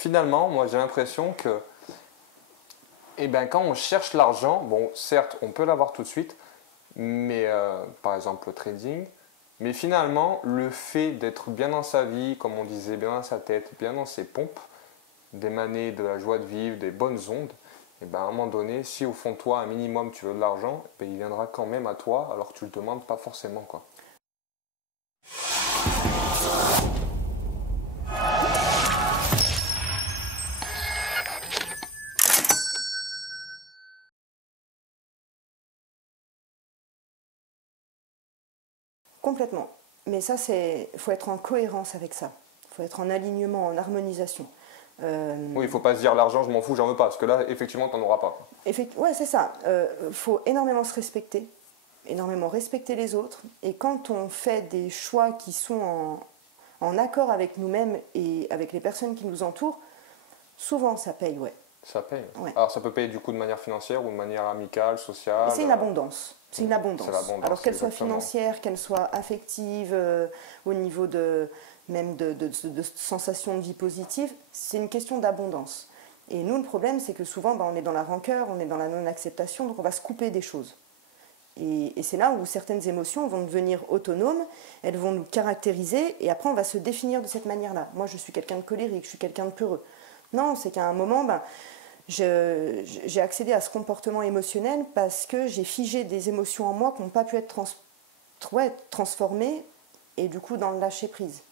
finalement, moi j'ai l'impression que quand on cherche l'argent, bon, certes, on peut l'avoir tout de suite, mais par exemple le trading, mais finalement, le fait d'être bien dans sa vie, comme on disait, bien dans sa tête, bien dans ses pompes, d'émaner de la joie de vivre, des bonnes ondes, à un moment donné, si au fond de toi, un minimum, tu veux de l'argent, il viendra quand même à toi, alors que tu ne le demandes pas forcément, quoi. Complètement. Mais ça, faut être en cohérence avec ça. Il faut être en alignement, en harmonisation. Oui, il ne faut pas se dire l'argent, je m'en fous, j'en veux pas, parce que là, effectivement, tu n'en auras pas. Ouais, c'est ça. Faut énormément se respecter, énormément respecter les autres. Et quand on fait des choix qui sont en accord avec nous-mêmes et avec les personnes qui nous entourent, souvent ça paye, ouais. Ça paye. Ouais. Alors ça peut payer du coup de manière financière ou de manière amicale, sociale. Et c'est une abondance. C'est une abondance. Alors qu'elle soit exactement. financière, qu'elle soit affective, au niveau de sensations de vie positive, c'est une question d'abondance. Et nous, le problème, c'est que souvent, on est dans la rancœur, on est dans la non-acceptation, donc on va se couper des choses. Et c'est là où certaines émotions vont devenir autonomes, elles vont nous caractériser, et après on va se définir de cette manière-là. Moi, je suis quelqu'un de colérique, je suis quelqu'un de peureux. Non, c'est qu'à un moment, j'ai accédé à ce comportement émotionnel parce que j'ai figé des émotions en moi qui n'ont pas pu être transformées, et du coup dans le lâcher-prise.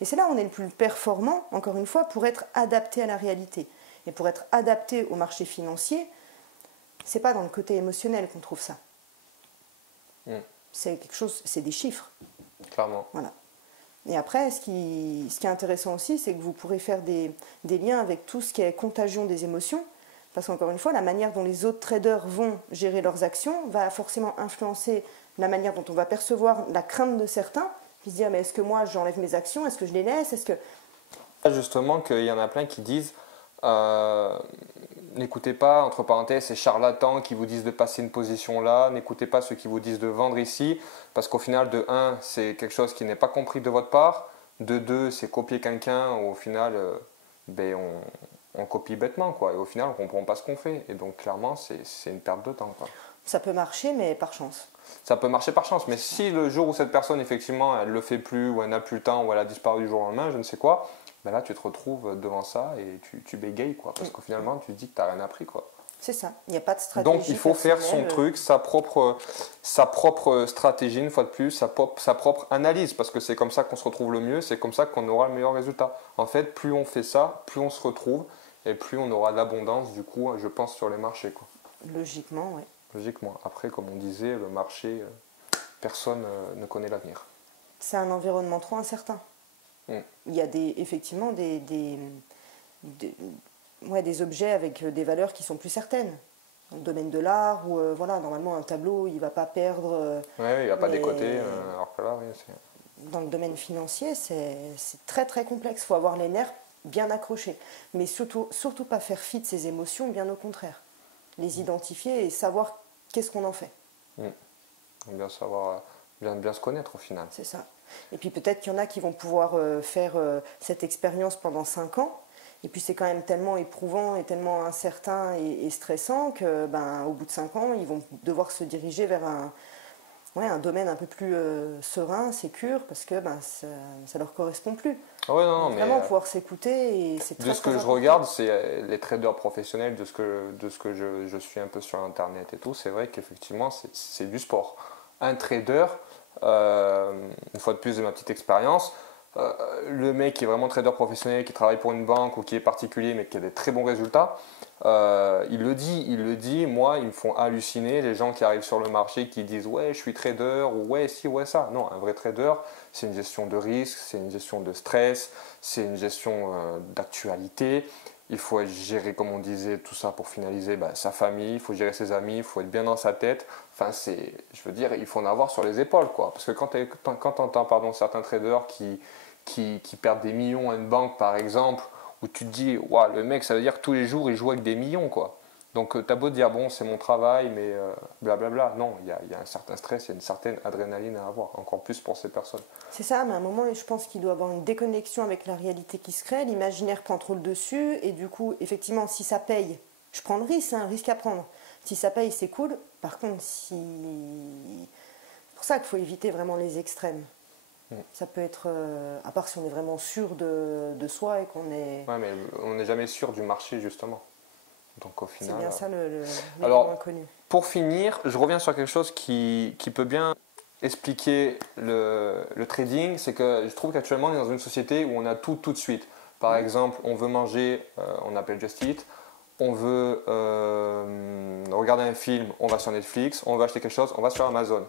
Et c'est là où on est le plus performant, encore une fois, pour être adapté à la réalité. Et pour être adapté au marché financier, c'est pas dans le côté émotionnel qu'on trouve ça. C'est quelque chose, c'est des chiffres. Clairement. Voilà. Et après, ce qui est intéressant aussi, c'est que vous pourrez faire des liens avec tout ce qui est contagion des émotions. Parce qu'encore une fois, la manière dont les autres traders vont gérer leurs actions va forcément influencer la manière dont on va percevoir la crainte de certains. Puis se dire, mais est-ce que moi j'enlève mes actions? Est-ce que je les laisse? Est-ce que... Justement, qu'il y en a plein qui disent n'écoutez pas, entre parenthèses, ces charlatans qui vous disent de passer une position là, n'écoutez pas ceux qui vous disent de vendre ici, parce qu'au final, de 1, c'est quelque chose qui n'est pas compris de votre part, de 2, c'est copier quelqu'un, au final, on copie bêtement, quoi, et au final, on ne comprend pas ce qu'on fait, et donc clairement, c'est une perte de temps, quoi. Ça peut marcher, mais par chance. Ça peut marcher par chance, mais si le jour où cette personne, effectivement, elle ne le fait plus, ou elle n'a plus le temps, ou elle a disparu du jour au lendemain, je ne sais quoi, là, tu te retrouves devant ça et tu bégayes, quoi, parce qu'au finalement, tu te dis que tu n'as rien appris, quoi. C'est ça, il n'y a pas de stratégie. Donc, il faut faire son truc, sa propre stratégie, une fois de plus, sa propre analyse, parce que c'est comme ça qu'on se retrouve le mieux, c'est comme ça qu'on aura le meilleur résultat. En fait, plus on fait ça, plus on se retrouve, et plus on aura de l'abondance, du coup, je pense, sur les marchés, quoi. Logiquement, oui. Logiquement. Après, comme on disait, le marché, personne ne connaît l'avenir. C'est un environnement trop incertain. Il y a effectivement des objets avec des valeurs qui sont plus certaines. Dans le domaine de l'art, où normalement un tableau, il ne va pas perdre. Oui, il ne va pas décoter, alors que là, oui, c'est... Dans le domaine financier, c'est très très complexe. Il faut avoir les nerfs bien accrochés. Mais surtout pas faire fi de ses émotions, bien au contraire. Les identifier et savoir qu'est-ce qu'on en fait. Bien savoir, bien se connaître au final. C'est ça. Et puis peut-être qu'il y en a qui vont pouvoir faire cette expérience pendant 5 ans. Et puis c'est quand même tellement éprouvant et tellement incertain et stressant que, au bout de 5 ans, ils vont devoir se diriger vers un domaine un peu plus serein, sécure, parce que ça leur correspond plus. Ah ouais, non, vraiment pouvoir s'écouter, et c'est très, de ce que je regarde, c'est les traders professionnels, de ce que je suis un peu sur internet et tout, c'est vrai qu'effectivement c'est du sport. Un trader, une fois de plus de ma petite expérience, le mec qui est vraiment trader professionnel, qui travaille pour une banque ou qui est particulier mais qui a des très bons résultats, il le dit, moi ils me font halluciner les gens qui arrivent sur le marché qui disent ouais je suis trader ou ouais si ouais ça. Non, un vrai trader c'est une gestion de risque, c'est une gestion de stress, c'est une gestion d'actualité. Il faut gérer, comme on disait, tout ça pour finaliser sa famille, il faut gérer ses amis, il faut être bien dans sa tête. Enfin, je veux dire, il faut en avoir sur les épaules, quoi. Parce que quand tu entends certains traders qui perdent des millions à une banque, par exemple, où tu te dis, waouh, le mec, ça veut dire que tous les jours, il joue avec des millions, quoi. Donc tu as beau dire, bon, c'est mon travail, mais blablabla. Non, il y a un certain stress, il y a une certaine adrénaline à avoir, encore plus pour ces personnes. C'est ça, mais à un moment, je pense qu'il doit y avoir une déconnexion avec la réalité qui se crée, l'imaginaire prend trop le dessus, et du coup, effectivement, si ça paye, je prends le risque, c'est un risque à prendre. Si ça paye, c'est cool. Par contre, si... c'est pour ça qu'il faut éviter vraiment les extrêmes. Ça peut être, à part si on est vraiment sûr de soi et qu'on est... Ouais, mais on n'est jamais sûr du marché, justement. Donc au final... C'est bien ça Alors, inconnu. Pour finir, je reviens sur quelque chose qui peut bien expliquer le trading. C'est que je trouve qu'actuellement, on est dans une société où on a tout de suite. Par exemple, on veut manger, on appelle Just Eat. On veut regarder un film, on va sur Netflix. On veut acheter quelque chose, on va sur Amazon.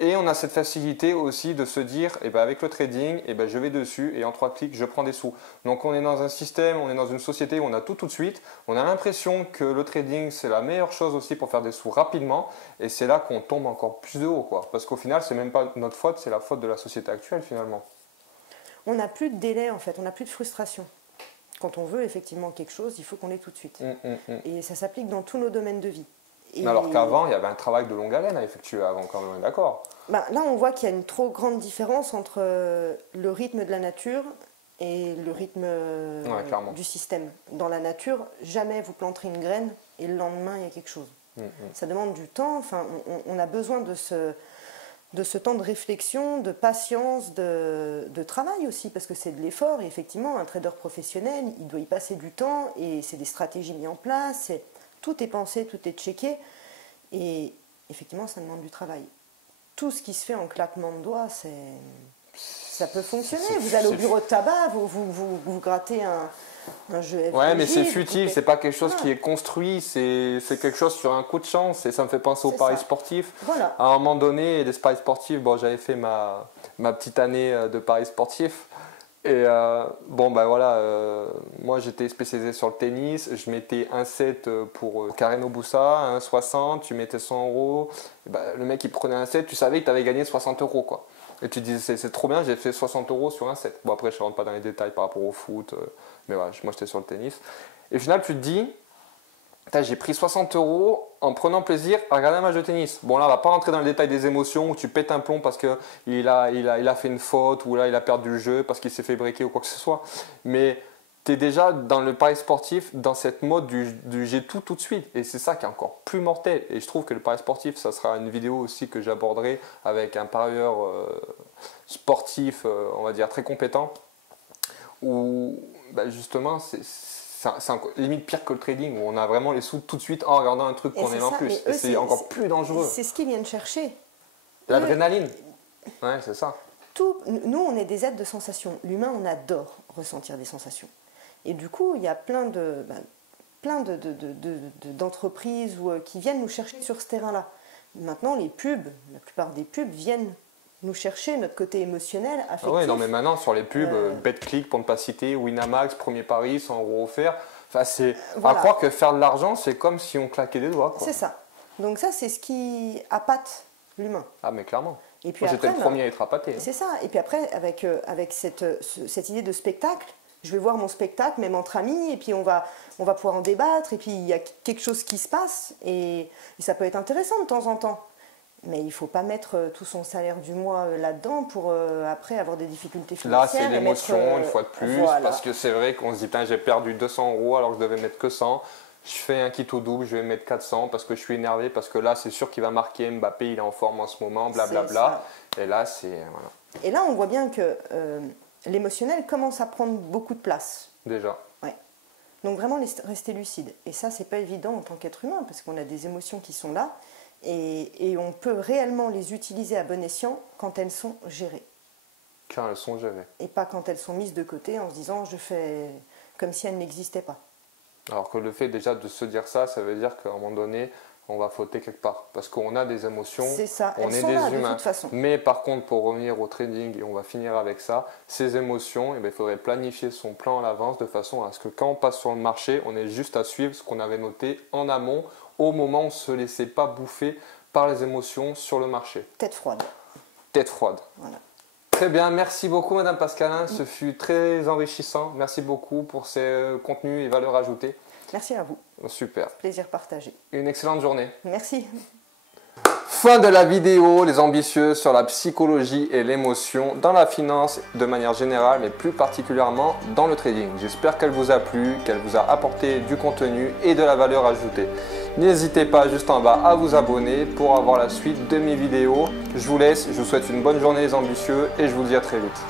Et on a cette facilité aussi de se dire, eh ben avec le trading, eh ben je vais dessus et en 3 clics, je prends des sous. Donc on est dans un système, on est dans une société où on a tout de suite. On a l'impression que le trading, c'est la meilleure chose aussi pour faire des sous rapidement. Et c'est là qu'on tombe encore plus de haut, quoi. Parce qu'au final, c'est même pas notre faute, c'est la faute de la société actuelle finalement. On n'a plus de délai en fait, on n'a plus de frustration. Quand on veut effectivement quelque chose, il faut qu'on l'ait tout de suite. Et ça s'applique dans tous nos domaines de vie. Et alors qu'avant, il y avait un travail de longue haleine à effectuer avant quand même, d'accord. Là, on voit qu'il y a une trop grande différence entre le rythme de la nature et le rythme du système. Dans la nature, jamais vous planterez une graine et le lendemain, il y a quelque chose. Ça demande du temps. Enfin, on a besoin de ce temps de réflexion, de patience, de travail aussi, parce que c'est de l'effort. Et effectivement, un trader professionnel, il doit y passer du temps et c'est des stratégies mises en place. Tout est pensé, tout est checké. Et effectivement, ça demande du travail. Tout ce qui se fait en claquement de doigts, ça peut fonctionner. Vous allez au bureau de tabac, vous grattez un jeu FDJ. Ouais, mais c'est futile, c'est pas quelque chose qui est construit, c'est quelque chose sur un coup de chance. Et ça me fait penser aux paris sportifs. Voilà. À un moment donné, les paris sportifs, bon, j'avais fait ma petite année de paris sportifs. Et moi j'étais spécialisé sur le tennis, je mettais un set pour Carreno Busta, un 60, tu mettais 100 euros, le mec il prenait un set, tu savais que tu avais gagné 60 euros quoi. Et tu disais c'est trop bien, j'ai fait 60 euros sur un set. Bon après je ne rentre pas dans les détails par rapport au foot, mais voilà, moi j'étais sur le tennis. Et au final tu te dis, j'ai pris 60 euros en prenant plaisir à regarder un match de tennis. Bon là on va pas rentrer dans le détail des émotions où tu pètes un plomb parce qu'il a fait une faute ou là il a perdu le jeu parce qu'il s'est fait briquer ou quoi que ce soit. Mais tu es déjà dans le pari sportif, dans cette mode du j'ai tout de suite. Et c'est ça qui est encore plus mortel. Et je trouve que le pari sportif, ça sera une vidéo aussi que j'aborderai avec un parieur sportif, on va dire très compétent. Où justement c'est limite pire que le trading où on a vraiment les sous tout de suite en regardant un truc qu'on aime en plus. Et c'est encore plus dangereux. C'est ce qu'ils viennent chercher. L'adrénaline. Ouais, c'est ça. Nous, on est des êtres de sensations. L'humain, on adore ressentir des sensations. Et du coup, il y a plein d'entreprises qui viennent nous chercher sur ce terrain-là. Maintenant, la plupart des pubs viennent nous chercher notre côté émotionnel, affectif. Ah ouais, non mais maintenant sur les pubs, BetClick pour ne pas citer, Winamax, premier pari, 100 euros offerts. Enfin, c'est à croire que faire de l'argent, c'est comme si on claquait des doigts. C'est ça. Donc ça, c'est ce qui appâte l'humain. Ah mais clairement. Et puis j'étais le premier à être appâté. C'est ça. Et puis après, avec cette idée de spectacle, je vais voir mon spectacle, même entre amis, et puis on va pouvoir en débattre, et puis il y a quelque chose qui se passe, et ça peut être intéressant de temps en temps. Mais il ne faut pas mettre tout son salaire du mois là-dedans pour après avoir des difficultés financières. Là, c'est l'émotion, une fois de plus, voilà. Parce que c'est vrai qu'on se dit, j'ai perdu 200 euros alors que je devais mettre que 100. Je fais un kit au double, je vais mettre 400 parce que je suis énervé, parce que là, c'est sûr qu'il va marquer Mbappé, il est en forme en ce moment, blablabla. Et là, c'est... Voilà. Et là, on voit bien que l'émotionnel commence à prendre beaucoup de place. Déjà. Ouais. Donc vraiment, rester lucide. Et ça, c'est pas évident en tant qu'être humain, parce qu'on a des émotions qui sont là. Et on peut réellement les utiliser à bon escient quand elles sont gérées. Quand elles sont gérées. Et pas quand elles sont mises de côté en se disant je fais comme si elles n'existaient pas. Alors que le fait déjà de se dire ça, ça veut dire qu'à un moment donné, on va fauter quelque part. Parce qu'on a des émotions, c'est ça. On est des là, humains. De toute façon. Mais par contre, pour revenir au trading, et on va finir avec ça, ces émotions, il faudrait planifier son plan à l'avance de façon à ce que quand on passe sur le marché, on ait juste à suivre ce qu'on avait noté en amont au moment où on ne se laissait pas bouffer par les émotions sur le marché. Tête froide. Tête froide. Voilà. Très bien, merci beaucoup Madame Pascalin, ce fut très enrichissant. Merci beaucoup pour ces contenus et valeurs ajoutées. Merci à vous. Super. Plaisir partagé. Une excellente journée. Merci. Fin de la vidéo, les ambitieux, sur la psychologie et l'émotion dans la finance de manière générale, mais plus particulièrement dans le trading. J'espère qu'elle vous a plu, qu'elle vous a apporté du contenu et de la valeur ajoutée. N'hésitez pas juste en bas à vous abonner pour avoir la suite de mes vidéos. Je vous laisse, je vous souhaite une bonne journée les ambitieux et je vous dis à très vite.